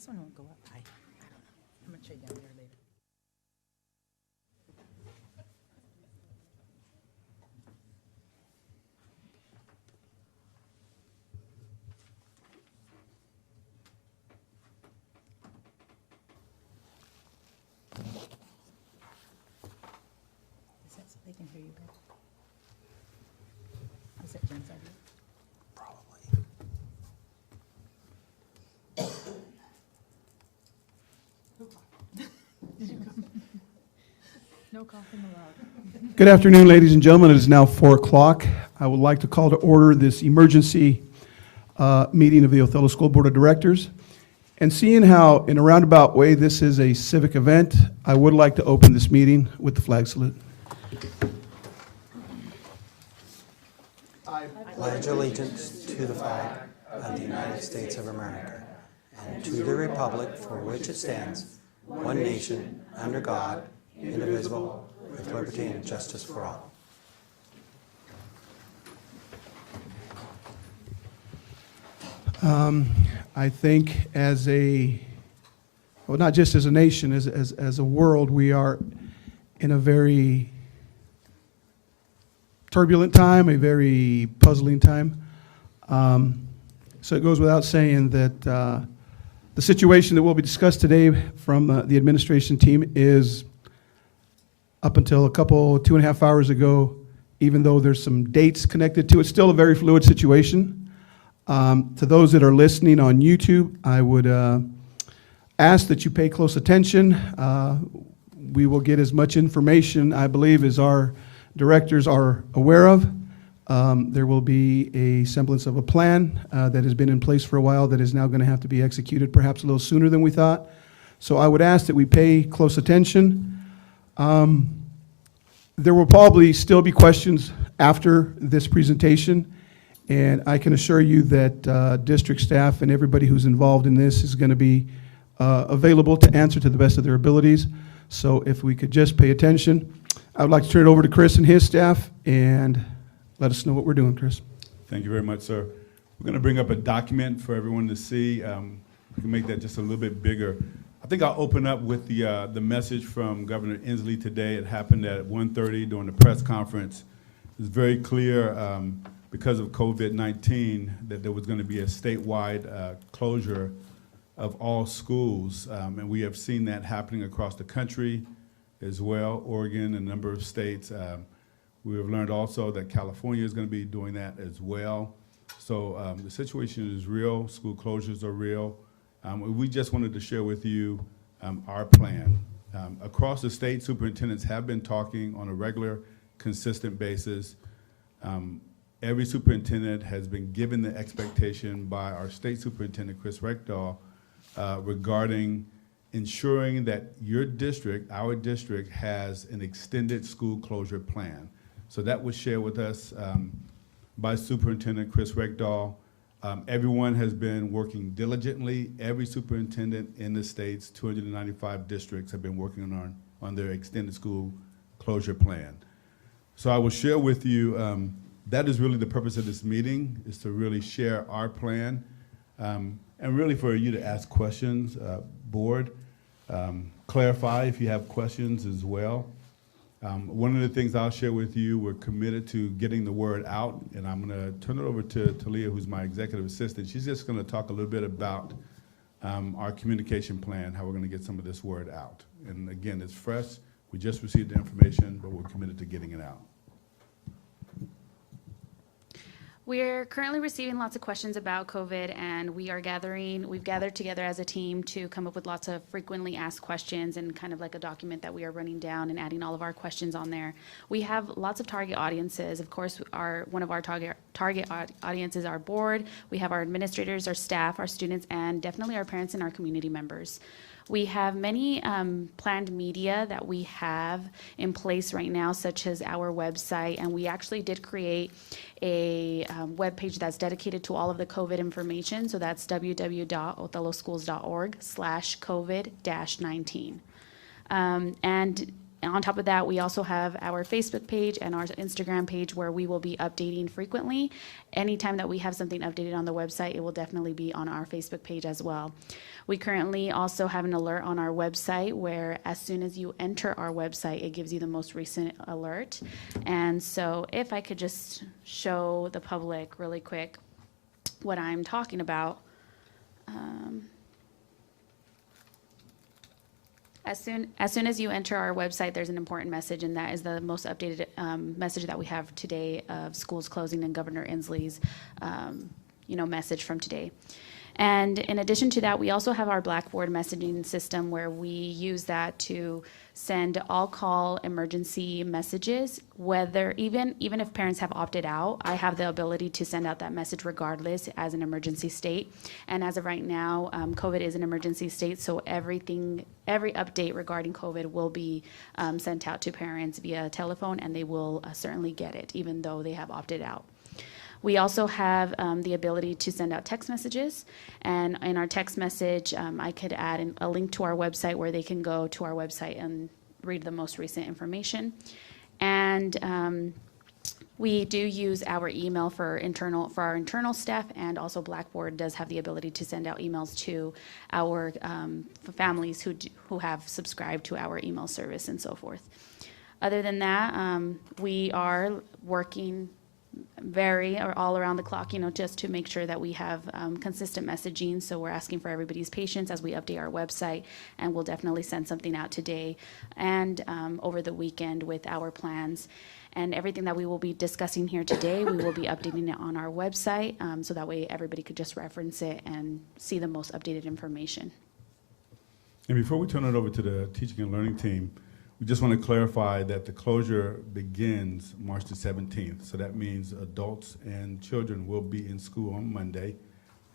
This one won't go up high. I don't know. I'm gonna trade down there later. Is that so they can hear you better? Is that Jen's idea? Probably. No coughing allowed. Good afternoon, ladies and gentlemen. It is now 4 o'clock. I would like to call to order this emergency meeting of the Othello School Board of Directors. And seeing how, in a roundabout way, this is a civic event, I would like to open this meeting with the flag salute. I pledge allegiance to the flag of the United States of America and to the republic for which it stands, one nation, under God, indivisible, with liberty and justice for all. I think as well, not just as a nation, as a world, we are in a very turbulent time, a very puzzling time. So it goes without saying that the situation that will be discussed today from the administration team is up until a couple, 2.5 hours ago, even though there's some dates connected to it, still a very fluid situation. To those that are listening on YouTube, I would ask that you pay close attention. We will get as much information, I believe, as our directors are aware of. There will be a semblance of a plan that has been in place for a while that is now going to have to be executed perhaps a little sooner than we thought. So I would ask that we pay close attention. There will probably still be questions after this presentation, and I can assure you that district staff and everybody who's involved in this is going to be available to answer to the best of their abilities. So if we could just pay attention. I would like to turn it over to Chris and his staff and let us know what we're doing, Chris. Thank you very much, sir. We're going to bring up a document for everyone to see. We can make that just a little bit bigger. I think I'll open up with the message from Governor Inslee today. It happened at 1:30 during the press conference. It was very clear because of COVID-19 that there was going to be a statewide closure of all schools, and we have seen that happening across the country as well, Oregon and a number of states. We have learned also that California is going to be doing that as well. So the situation is real. School closures are real. We just wanted to share with you our plan. Across the state, superintendents have been talking on a regular, consistent basis. Every superintendent has been given the expectation by our state superintendent, Chris Reckdahl, regarding ensuring that your district, our district, has an extended school closure plan. So that was shared with us by Superintendent Chris Reckdahl. Everyone has been working diligently. Every superintendent in the state's 295 districts have been working on their extended school closure plan. So I will share with you, that is really the purpose of this meeting, is to really share our plan, and really for you to ask questions, board, clarify if you have questions as well. One of the things I'll share with you, we're committed to getting the word out, and I'm going to turn it over to Talia, who's my executive assistant. She's just going to talk a little bit about our communication plan, how we're going to get some of this word out. And again, it's fresh. We just received the information, but we're committed to getting it out. We're currently receiving lots of questions about COVID, and we've gathered together as a team to come up with lots of frequently asked questions and kind of like a document that we are running down and adding all of our questions on there. We have lots of target audiences. Of course, one of our target audiences, our board. We have our administrators, our staff, our students, and definitely our parents and our community members. We have many planned media that we have in place right now, such as our website, and we actually did create a web page that's dedicated to all of the COVID information. So that's www.othelloschools.org/COVID-19. And on top of that, we also have our Facebook page and our Instagram page where we will be updating frequently. Anytime that we have something updated on the website, it will definitely be on our Facebook page as well. We currently also have an alert on our website where as soon as you enter our website, it gives you the most recent alert. And so if I could just show the public really quick what I'm talking about. As soon as you enter our website, there's an important message, and that is the most updated message that we have today of schools closing and Governor Inslee's message from today. And in addition to that, we also have our Blackboard messaging system where we use that to send all call emergency messages, whether even if parents have opted out, I have the ability to send out that message regardless as an emergency state. And as of right now, COVID is an emergency state, so every update regarding COVID will be sent out to parents via telephone, and they will certainly get it, even though they have opted out. We also have the ability to send out text messages, and in our text message, I could add a link to our website where they can go to our website and read the most recent information. And we do use our email for our internal staff, and also Blackboard does have the ability to send out emails to our families who have subscribed to our email service and so forth. Other than that, we are working all around the clock, just to make sure that we have consistent messaging. So we're asking for everybody's patience as we update our website, and we'll definitely send something out today and over the weekend with our plans. And everything that we will be discussing here today, we will be updating it on our website, so that way everybody could just reference it and see the most updated information. And before we turn it over to the teaching and learning team, we just want to clarify that the closure begins March the 17th. So that means adults and children will be in school on Monday,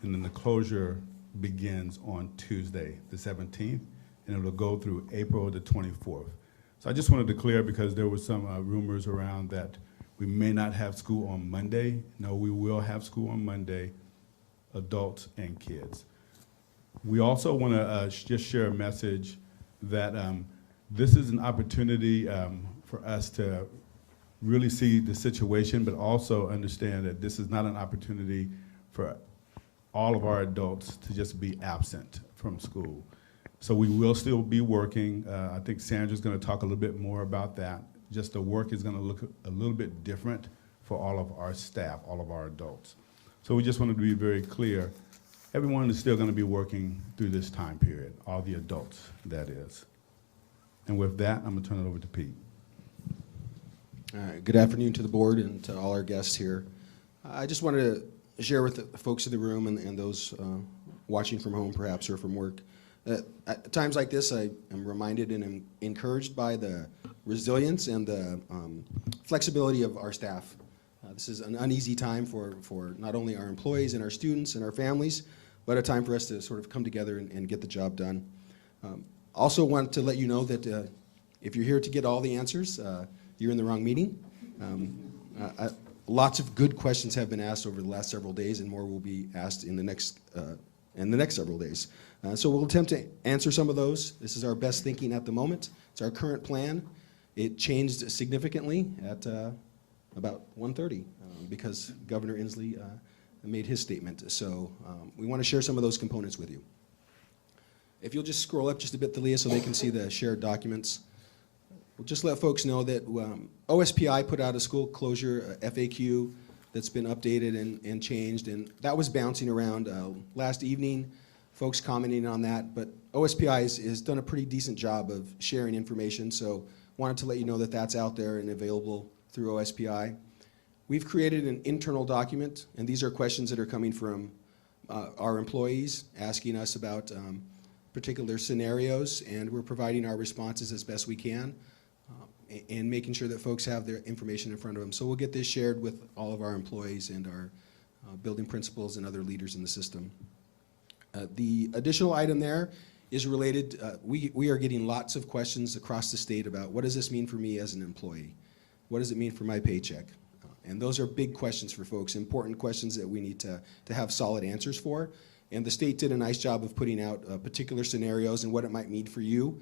and then the closure begins on Tuesday, the 17th, and it will go through April the 24th. So I just wanted to clear, because there were some rumors around that we may not have school on Monday. No, we will have school on Monday, adults and kids. We also want to just share a message that this is an opportunity for us to really see the situation, but also understand that this is not an opportunity for all of our adults to just be absent from school. So we will still be working. I think Sandra's going to talk a little bit more about that. Just the work is going to look a little bit different for all of our staff, all of our adults. So we just wanted to be very clear. Everyone is still going to be working through this time period, all the adults, that is. And with that, I'm going to turn it over to Pete. All right. Good afternoon to the board and to all our guests here. I just wanted to share with the folks in the room and those watching from home perhaps or from work. At times like this, I am reminded and am encouraged by the resilience and the flexibility of our staff. This is an uneasy time for not only our employees and our students and our families, but a time for us to sort of come together and get the job done. Also want to let you know that if you're here to get all the answers, you're in the wrong meeting. Lots of good questions have been asked over the last several days, and more will be asked in the next several days. So we'll attempt to answer some of those. This is our best thinking at the moment. It's our current plan. It changed significantly at about 1:30 because Governor Inslee made his statement. So we want to share some of those components with you. If you'll just scroll up just a bit, Thalia, so they can see the shared documents. We'll just let folks know that OSPI put out a school closure FAQ that's been updated and changed, and that was bouncing around last evening, folks commenting on that, but OSPI has done a pretty decent job of sharing information, so wanted to let you know that that's out there and available through OSPI. We've created an internal document, and these are questions that are coming from our employees asking us about particular scenarios, and we're providing our responses as best we can and making sure that folks have their information in front of them. So we'll get this shared with all of our employees and our building principals and other leaders in the system. The additional item there is related, we are getting lots of questions across the state about what does this mean for me as an employee? What does it mean for my paycheck? And those are big questions for folks, important questions that we need to have solid answers for. And the state did a nice job of putting out particular scenarios and what it might mean for you.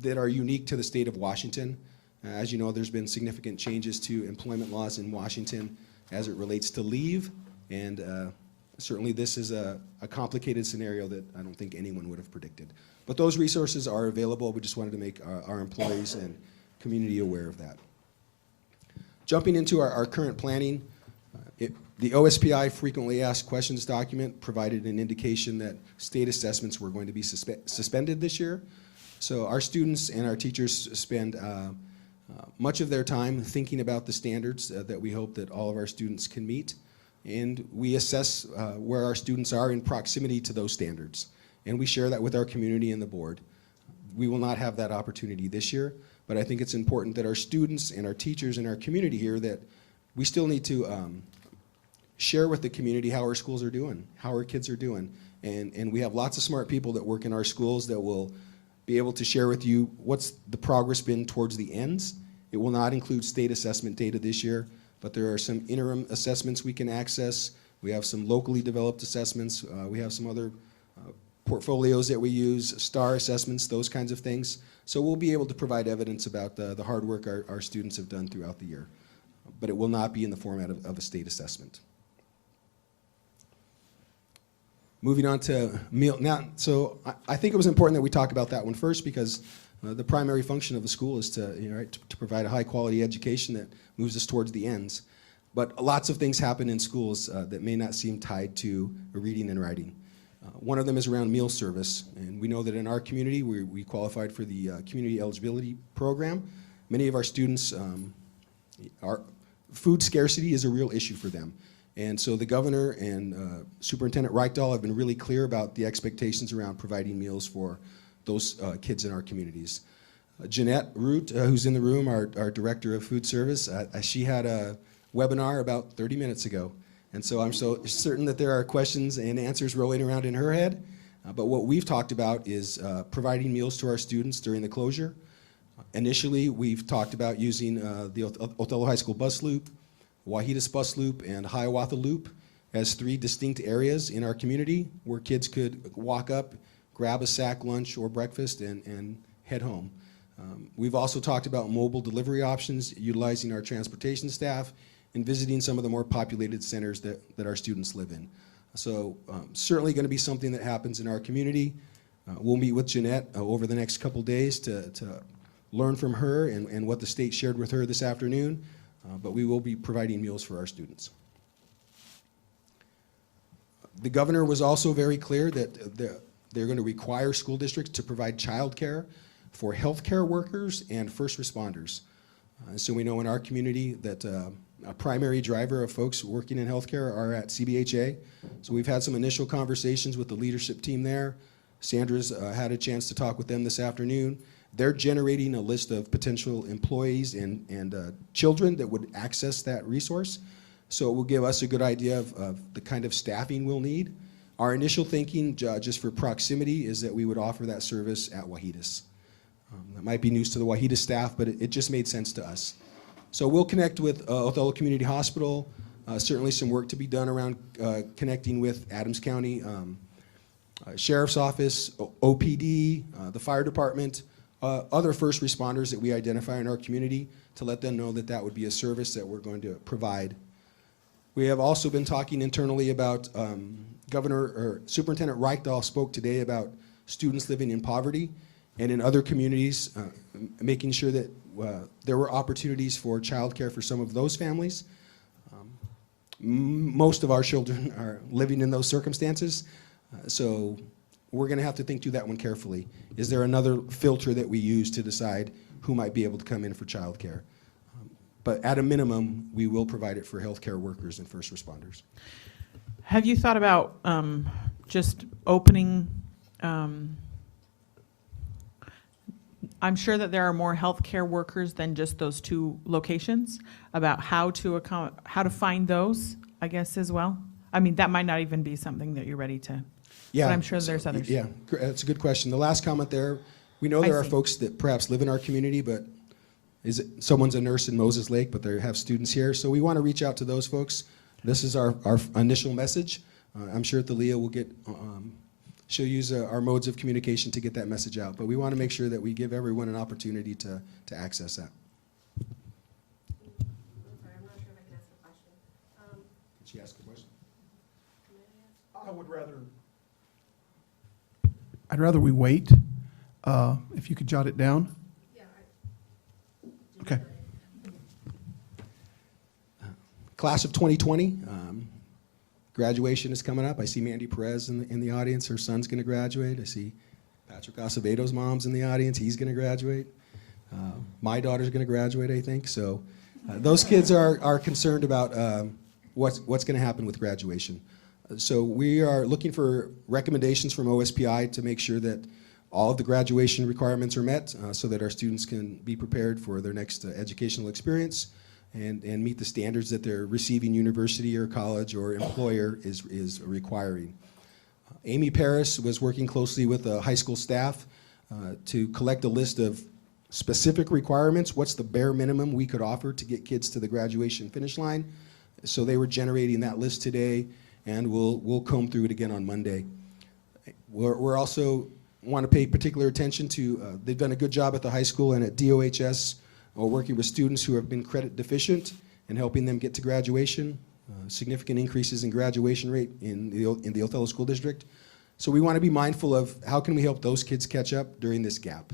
that are unique to the state of Washington. As you know, there's been significant changes to employment laws in Washington as it relates to leave, and certainly this is a complicated scenario that I don't think anyone would have predicted. But those resources are available. We just wanted to make our employees and community aware of that. Jumping into our current planning, the OSPI frequently asked questions document provided an indication that state assessments were going to be suspended this year. So our students and our teachers spend much of their time thinking about the standards that we hope that all of our students can meet. And we assess where our students are in proximity to those standards. And we share that with our community and the board. We will not have that opportunity this year, but I think it's important that our students and our teachers and our community here that we still need to share with the community how our schools are doing, how our kids are doing. And we have lots of smart people that work in our schools that will be able to share with you what's the progress been towards the ends. It will not include state assessment data this year, but there are some interim assessments we can access. We have some locally developed assessments. We have some other portfolios that we use, STAR assessments, those kinds of things. So we'll be able to provide evidence about the hard work our students have done throughout the year. But it will not be in the format of a state assessment. Moving on to meal. Now, so I think it was important that we talk about that one first because the primary function of the school is to, to provide a high quality education that moves us towards the ends. But lots of things happen in schools that may not seem tied to reading and writing. One of them is around meal service, and we know that in our community we qualified for the community eligibility program. Many of our students, food scarcity is a real issue for them. And so the governor and Superintendent Reichdahl have been really clear about the expectations around providing meals for those kids in our communities. Jeanette Root, who's in the room, our director of food service, she had a webinar about 30 minutes ago. And so I'm so certain that there are questions and answers rolling around in her head. But what we've talked about is providing meals to our students during the closure. Initially, we've talked about using the Othello High School bus loop, Wahitas bus loop, and Hiawatha loop as 3 distinct areas in our community where kids could walk up, grab a sack lunch or breakfast, and head home. We've also talked about mobile delivery options, utilizing our transportation staff, and visiting some of the more populated centers that our students live in. So certainly going to be something that happens in our community. We'll meet with Jeanette over the next couple days to learn from her and what the state shared with her this afternoon. But we will be providing meals for our students. The governor was also very clear that they're going to require school districts to provide childcare for healthcare workers and first responders. So we know in our community that a primary driver of folks working in healthcare are at CBHA. So we've had some initial conversations with the leadership team there. Sandra's had a chance to talk with them this afternoon. They're generating a list of potential employees and children that would access that resource. So it will give us a good idea of the kind of staffing we'll need. Our initial thinking, just for proximity, is that we would offer that service at Wahitas. That might be news to the Wahitas staff, but it just made sense to us. So we'll connect with Othello Community Hospital. Certainly some work to be done around connecting with Adams County Sheriff's Office, OPD, the fire department, other first responders that we identify in our community to let them know that that would be a service that we're going to provide. We have also been talking internally about Superintendent Reichdahl spoke today about students living in poverty and in other communities, making sure that there were opportunities for childcare for some of those families. Most of our children are living in those circumstances, so we're going to have to think through that one carefully. Is there another filter that we use to decide who might be able to come in for childcare? But at a minimum, we will provide it for healthcare workers and first responders. Have you thought about just opening? I'm sure that there are more healthcare workers than just those 2 locations. About how to find those, I guess, as well. I mean, that might not even be something that you're ready to. Yeah, but I'm sure there's others. Yeah, that's a good question. The last comment there, we know there are folks that perhaps live in our community, but someone's a nurse in Moses Lake, but they have students here. So we want to reach out to those folks. This is our initial message. I'm sure Thalia will get she'll use our modes of communication to get that message out. But we want to make sure that we give everyone an opportunity to access that. I'm sorry, I'm not sure if I can ask a question. Did she ask a question? I'd rather we wait, if you could jot it down. Yeah, Okay. Class of 2020, graduation is coming up. I see Mandy Perez in the audience. Her son's going to graduate. I see Patrick Acevedo's mom's in the audience. He's going to graduate. My daughter's going to graduate, I think. So those kids are concerned about what's going to happen with graduation. So we are looking for recommendations from OSPI to make sure that all of the graduation requirements are met so that our students can be prepared for their next educational experience and meet the standards that their receiving university or college or employer is requiring. Amy Paris was working closely with the high school staff to collect a list of specific requirements. What's the bare minimum we could offer to get kids to the graduation finish line? So they were generating that list today, and we'll comb through it again on Monday. We're also want to pay particular attention to, they've done a good job at the high school and at DOHS working with students who have been credit deficient and helping them get to graduation. Significant increases in graduation rate in the Othello School District. So we want to be mindful of how can we help those kids catch up during this gap,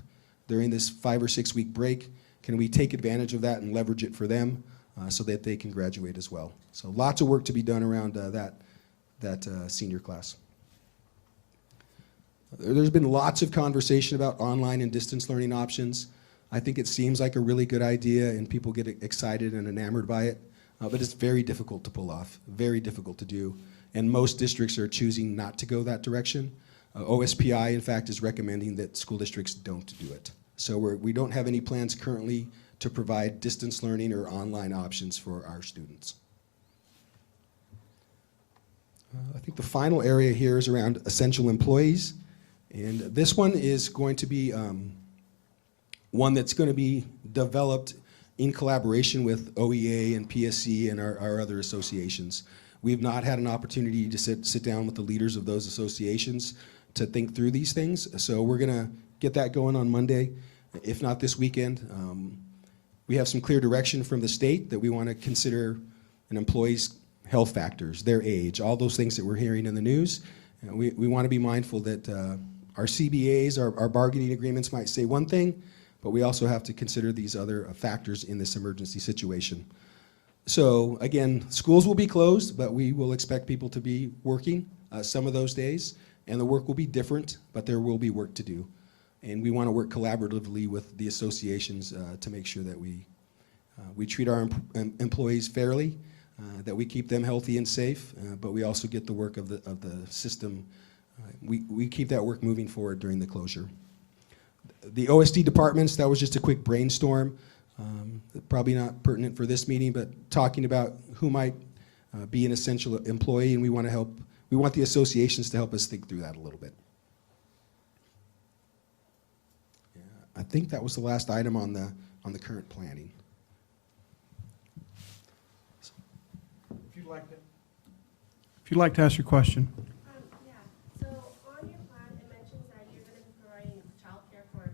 during this 5 or 6 week break. Can we take advantage of that and leverage it for them so that they can graduate as well? So lots of work to be done around that senior class. There's been lots of conversation about online and distance learning options. I think it seems like a really good idea and people get excited and enamored by it, but it's very difficult to pull off, very difficult to do, and most districts are choosing not to go that direction. OSPI, in fact, is recommending that school districts don't do it. So we don't have any plans currently to provide distance learning or online options for our students. I think the final area here is around essential employees. And this one is going to be one that's going to be developed in collaboration with OEA and PSC and our other associations. We've not had an opportunity to sit down with the leaders of those associations to think through these things. So we're going to get that going on Monday, if not this weekend. We have some clear direction from the state that we want to consider an employee's health factors, their age, all those things that we're hearing in the news. We want to be mindful that our CBAs, our bargaining agreements might say one thing, but we also have to consider these other factors in this emergency situation. So again, schools will be closed, but we will expect people to be working some of those days, and the work will be different, but there will be work to do. And we want to work collaboratively with the associations to make sure that we treat our employees fairly, that we keep them healthy and safe, but we also get the work of the system. We keep that work moving forward during the closure. The OSD departments, that was just a quick brainstorm. Probably not pertinent for this meeting, but talking about who might be an essential employee, and we want the associations to help us think through that a little bit. Yeah, I think that was the last item on the current planning. If you'd like to ask your question. yeah. So on your plan, it mentions that you're going to be providing childcare for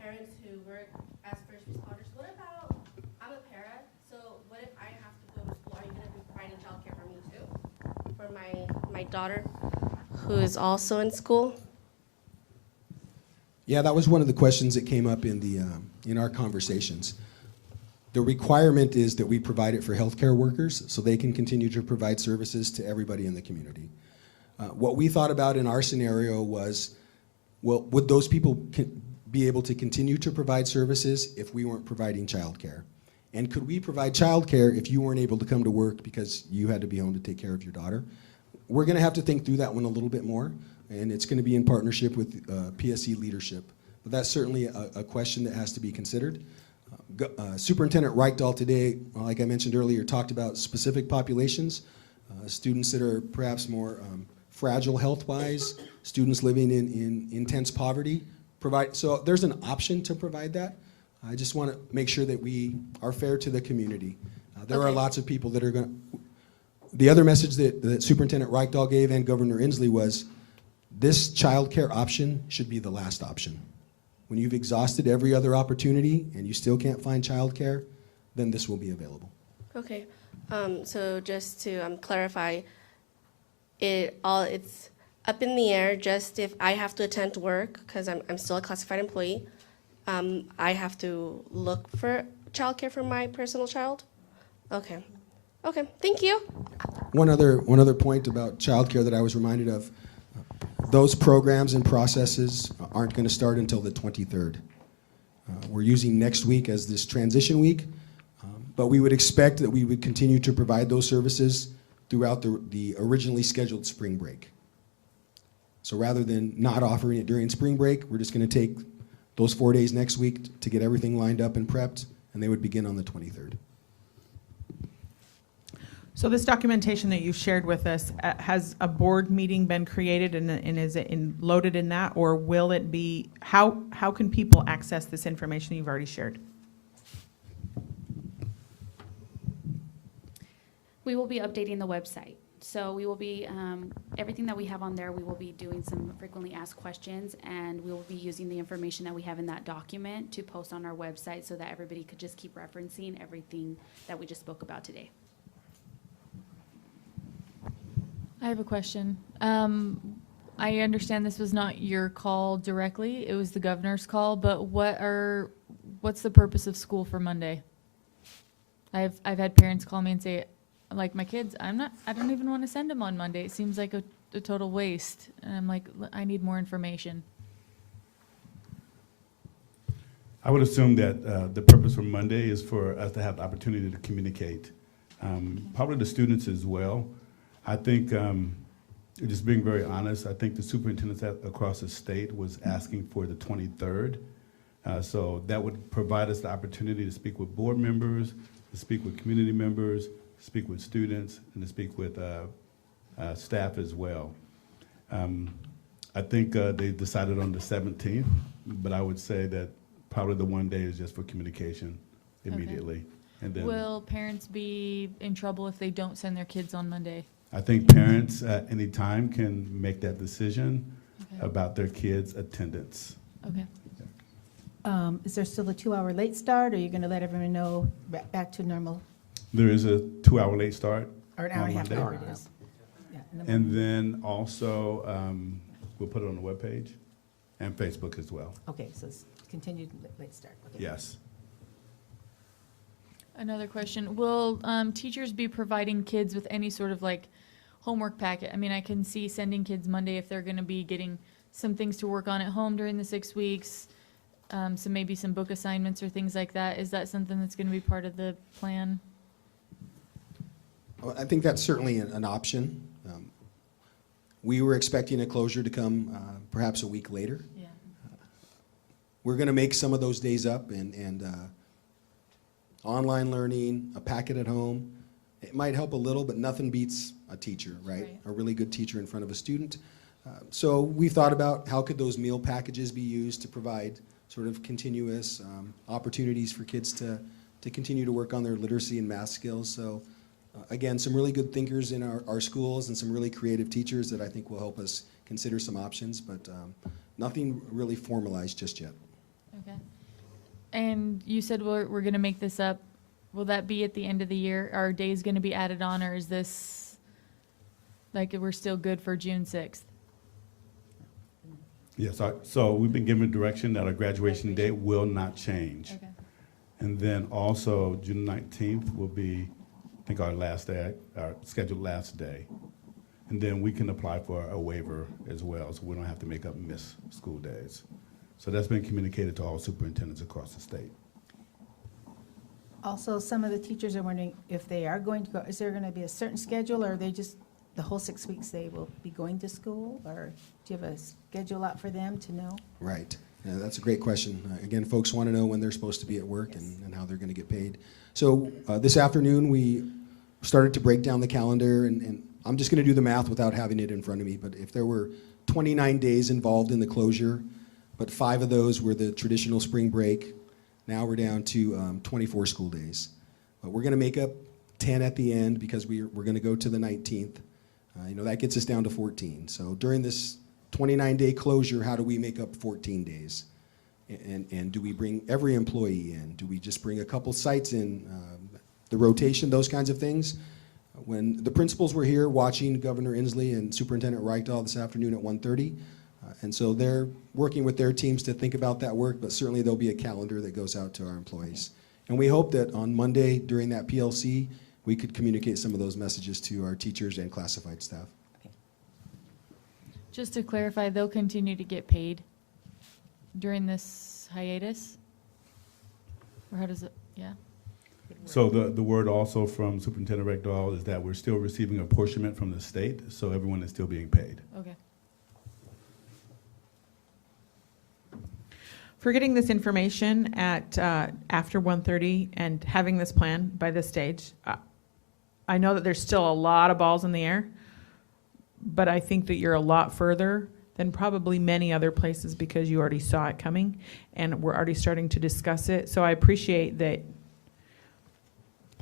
parents who work as first responders. What about, I'm a para, so what if I have to go to school? Are you going to be providing childcare for me too? For my daughter, who is also in school? Yeah, that was one of the questions that came up in our conversations. The requirement is that we provide it for healthcare workers so they can continue to provide services to everybody in the community. What we thought about in our scenario was, well, would those people be able to continue to provide services if we weren't providing childcare? And could we provide childcare if you weren't able to come to work because you had to be home to take care of your daughter? We're going to have to think through that one a little bit more, and it's going to be in partnership with PSC leadership. But that's certainly a question that has to be considered. Superintendent Reichdahl today, like I mentioned earlier, talked about specific populations, students that are perhaps more fragile health-wise, students living in intense poverty. So there's an option to provide that. I just want to make sure that we are fair to the community. There are lots of people that are going to, The other message that Superintendent Reichdahl gave and Governor Inslee was this child care option should be the last option. When you've exhausted every other opportunity and you still can't find child care, then this will be available. Okay, so just to clarify, it's up in the air. Just if I have to attend work because I'm still a classified employee, I have to look for childcare for my personal child. Okay, okay, thank you. One other point about childcare that I was reminded of: those programs and processes aren't going to start until the 23rd. We're using next week as this transition week, but we would expect that we would continue to provide those services throughout the originally scheduled spring break. So rather than not offering it during spring break, we're just going to take those 4 days next week to get everything lined up and prepped, and they would begin on the 23rd. So this documentation that you shared with us, has a board meeting been created and is it loaded in that, or will it be, how can people access this information you've already shared? We will be updating the website. So we will be, everything that we have on there, we will be doing some frequently asked questions, and we will be using the information that we have in that document to post on our website so that everybody could just keep referencing everything that we just spoke about today. I have a question. I understand this was not your call directly, it was the governor's call, but what's the purpose of school for Monday? I've had parents call me and say, like, my kids, I don't even want to send them on Monday. It seems like a total waste. And I'm like, I need more information. I would assume that the purpose for Monday is for us to have the opportunity to communicate. Probably the students as well. I think, just being very honest, I think the superintendents across the state was asking for the 23rd. So that would provide us the opportunity to speak with board members, to speak with community members, to speak with students, and to speak with staff as well. I think they decided on the 17th, but I would say that probably the 1 day is just for communication immediately. Okay. And then Will parents be in trouble if they don't send their kids on Monday? I think parents at any time can make that decision Okay. about their kids' attendance. Okay. Is there still a 2-hour late start, or are you going to let everyone know back to normal? There is a 2-hour late start. Or an hour and a half, Monday. hour it is? Yeah, in the And morning. then also, we'll put it on the webpage and Facebook as well. Okay, so it's continued late start. Okay. Yes. Another question, will teachers be providing kids with any sort of like homework packet? I mean, I can see sending kids Monday if they're gonna be getting some things to work on at home during the 6 weeks, so maybe some book assignments or things like that. Is that something that's gonna be part of the plan? Well, I think that's certainly an option. We were expecting a closure to come perhaps a week later. Yeah. We're going to make some of those days up, and online learning, a packet at home, it might help a little, but nothing beats a teacher, right? Right. A really good teacher in front of a student. So we've thought about how could those meal packages be used to provide sort of continuous opportunities for kids to continue to work on their literacy and math skills. So again, some really good thinkers in our schools and some really creative teachers that I think will help us consider some options, but nothing really formalized just yet. Okay. And you said we're gonna make this up. Will that be at the end of the year? Are days gonna be added on, or is this, like, we're still good for June 6th? Yes, so we've been given direction that our graduation date will not change. Okay. And then also June 19th will be, I think, our last day, our scheduled last day. And then we can apply for a waiver as well, so we don't have to make up missed school days. So that's been communicated to all superintendents across the state. Also, some of the teachers are wondering if they are going to go, is there going to be a certain schedule, or are they just, the whole 6 weeks they will be going to school? Or do you have a schedule out for them to know? Right. Yeah, that's a great question. Again, folks want to know when they're supposed to be at work and how they're going to get paid. So this afternoon we started to break down the calendar, and I'm just going to do the math without having it in front of me, but if there were 29 days involved in the closure, but 5 of those were the traditional spring break, now we're down to 24 school days. But we're going to make up 10 at the end because we're going to go to the 19th. That gets us down to 14. So during this 29-day closure, how do we make up 14 days? And do we bring every employee in? Do we just bring a couple sites in? The rotation, those kinds of things. When the principals were here watching Governor Inslee and Superintendent Reichdahl this afternoon at 1:30, and so they're working with their teams to think about that work, but certainly there'll be a calendar that goes out to our employees. And we hope that on Monday during that PLC, we could communicate some of those messages to our teachers and classified staff. Just to clarify, they'll continue to get paid during this hiatus? Or how does it, yeah? So the word also from Superintendent Reichdahl is that we're still receiving apportionment from the state, so everyone is still being paid. Okay. For getting this information at after 1:30 and having this plan by this stage, I know that there's still a lot of balls in the air, but I think that you're a lot further than probably many other places because you already saw it coming and we're already starting to discuss it. So I appreciate that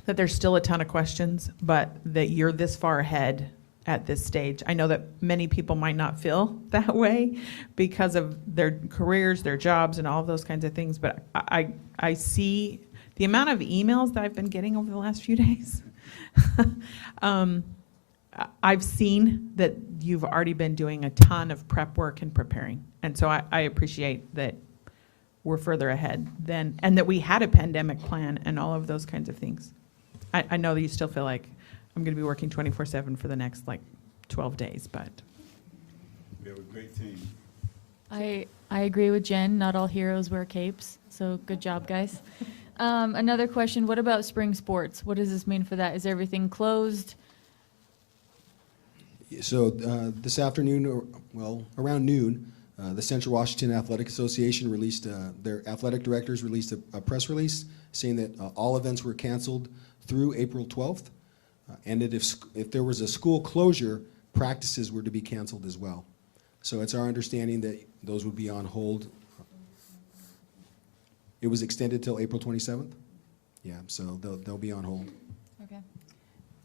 there's still a ton of questions, but that you're this far ahead at this stage. I know that many people might not feel that way because of their careers, their jobs, and all of those kinds of things, but I see the amount of emails that I've been getting over the last few days. I've seen that you've already been doing a ton of prep work and preparing, and so I appreciate that we're further ahead than, and that we had a pandemic plan and all of those kinds of things. I know that you still feel like I'm going to be working 24/7 for the next 12 days, but. We have a great team. I agree with Jen. Not all heroes wear capes, so good job, guys. Another question, what about spring sports? What does this mean for that? Is everything closed? So this afternoon, around noon, the Central Washington Athletic Association released, their athletic directors released a press release saying that all events were canceled through April 12th, and that if there was a school closure, practices were to be canceled as well. So it's our understanding that those would be on hold. It was extended till April 27th? Yeah, so they'll be on hold. Okay.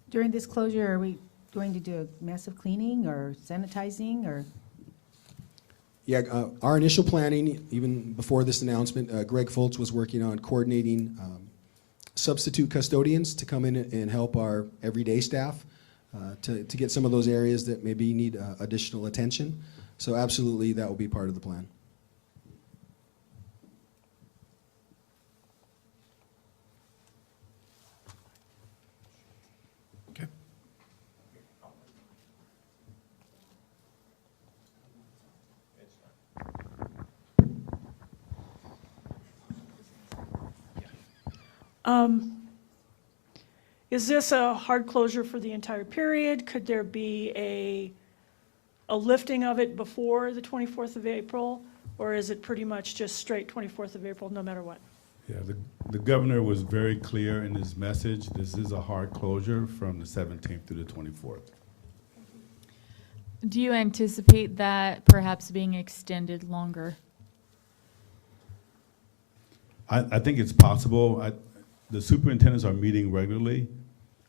During this closure, are we going to do a massive cleaning or sanitizing or? Yeah, our initial planning, even before this announcement, Greg Foltz was working on coordinating substitute custodians to come in and help our everyday staff to get some of those areas that maybe need additional attention. So absolutely, that will be part of the plan. Okay. Is this a hard closure for the entire period? Could there be a lifting of it before the 24th of April? Or is it pretty much just straight 24th of April, no matter what? Yeah, the governor was very clear in his message. This is a hard closure from the 17th to the 24th. Do you anticipate that perhaps being extended longer? I think it's possible. The superintendents are meeting regularly.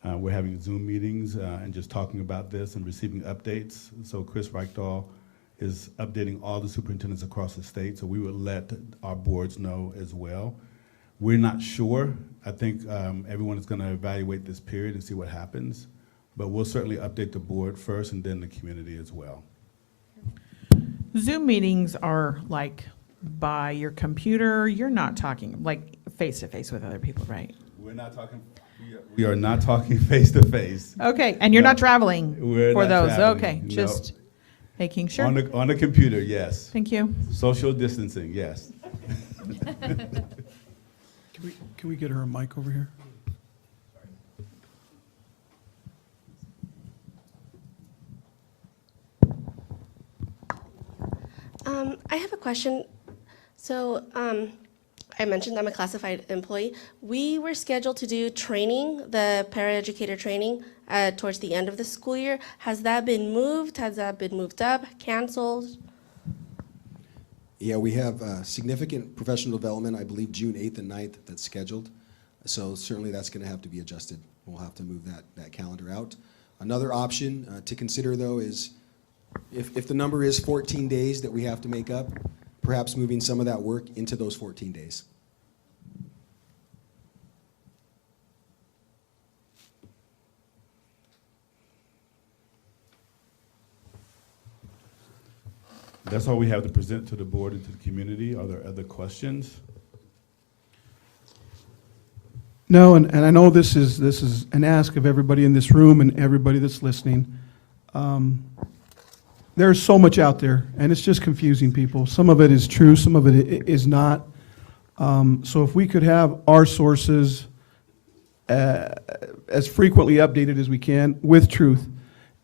We're having Zoom meetings and just talking about this and receiving updates. So Chris Reichdahl is updating all the superintendents across the state, so we would let our boards know as well. We're not sure. I think everyone is going to evaluate this period and see what happens, but we'll certainly update the board first and then the community as well. Zoom meetings are by your computer. You're not talking face to face with other people, right? We're not talking. We are not talking face to face. Okay, and you're not traveling We're for not those. traveling, Okay, no. just making sure. On the computer, yes. Thank you. Social distancing, yes. Can we get her a mic over here? I have a question. So I mentioned I'm a classified employee. We were scheduled to do training, the paraeducator training, towards the end of the school year. Has that been moved? Has that been moved up, canceled? Yeah, we have significant professional development, I believe June 8th and 9th that's scheduled. So certainly that's going to have to be adjusted. We'll have to move that calendar out. Another option to consider, though, is if the number is 14 days that we have to make up, perhaps moving some of that work into those 14 days. That's all we have to present to the board and to the community. Are there other questions? No, and I know this is an ask of everybody in this room and everybody that's listening. There's so much out there, and it's just confusing people. Some of it is true, some of it is not. So if we could have our sources as frequently updated as we can with truth.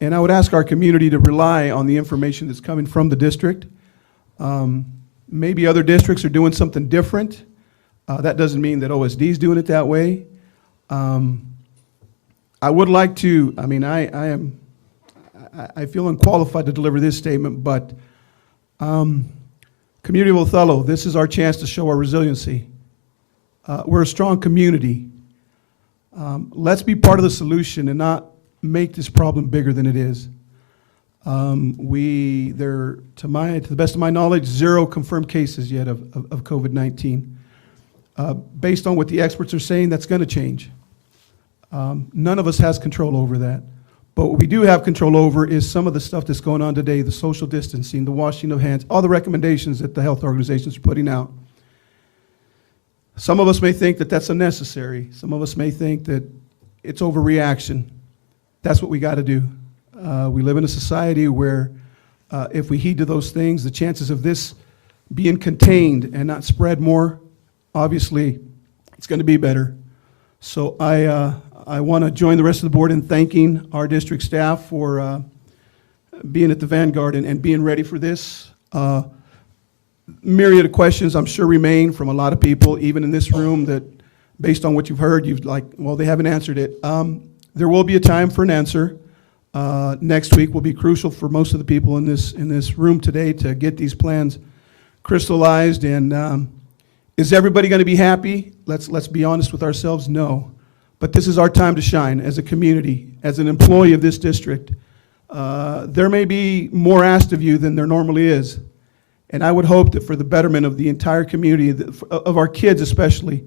And I would ask our community to rely on the information that's coming from the district. Maybe other districts are doing something different. That doesn't mean that OSD is doing it that way. I would like to, I mean, I feel unqualified to deliver this statement, but community of Othello, this is our chance to show our resiliency. We're a strong community. Let's be part of the solution and not make this problem bigger than it is. To the best of my knowledge, 0 confirmed cases yet of COVID-19. Based on what the experts are saying, that's going to change. None of us has control over that. But what we do have control over is some of the stuff that's going on today, the social distancing, the washing of hands, all the recommendations that the health organizations are putting out. Some of us may think that that's unnecessary. Some of us may think that it's overreaction. That's what we got to do. We live in a society where if we heed to those things, the chances of this being contained and not spread more, obviously, it's going to be better. So I want to join the rest of the board in thanking our district staff for being at the vanguard and being ready for this. Myriad of questions I'm sure remain from a lot of people, even in this room, that based on what you've heard, you've like, well, they haven't answered it. There will be a time for an answer. Next week will be crucial for most of the people in this room today to get these plans crystallized. And is everybody going to be happy? Let's be honest with ourselves. No. But this is our time to shine as a community, as an employee of this district. There may be more asked of you than there normally is. And I would hope that for the betterment of the entire community, of our kids especially,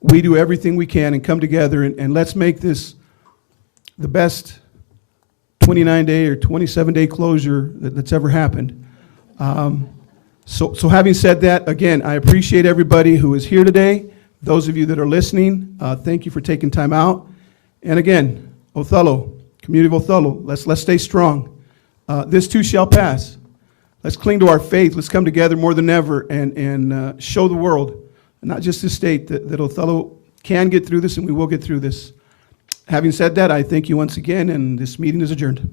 we do everything we can and come together and let's make this the best 29-day or 27-day closure that's ever happened. So having said that, again, I appreciate everybody who is here today. Those of you that are listening, thank you for taking time out. And again, Othello, community of Othello, let's stay strong. This too shall pass. Let's cling to our faith. Let's come together more than ever and show the world, not just this state, that Othello can get through this and we will get through this. Having said that, I thank you once again, and this meeting is adjourned.